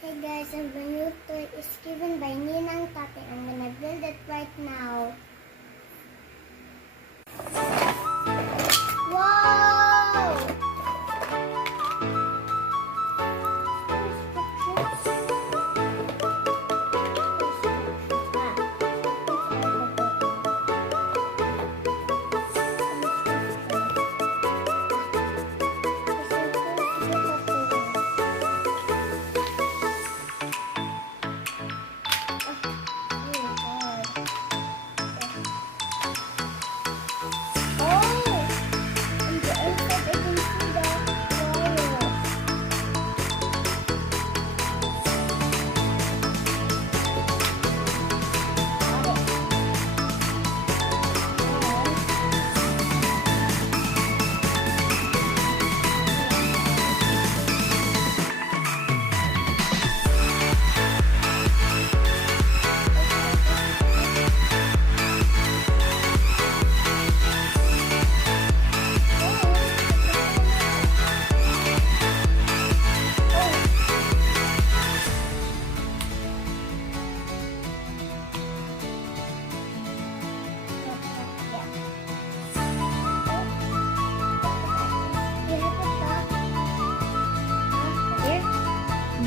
Hey guys, and the new toy is given by Ninang Tate. I'm gonna build it right now. Wow!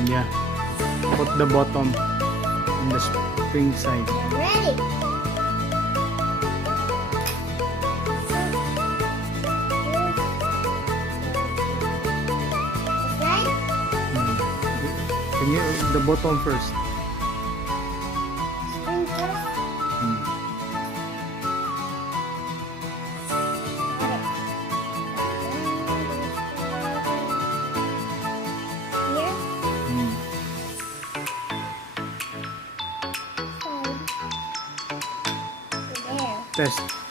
Yeah. Put the bottom in the spring side. I'm ready. Can you the bottom first? Spring first. Here. There. Test.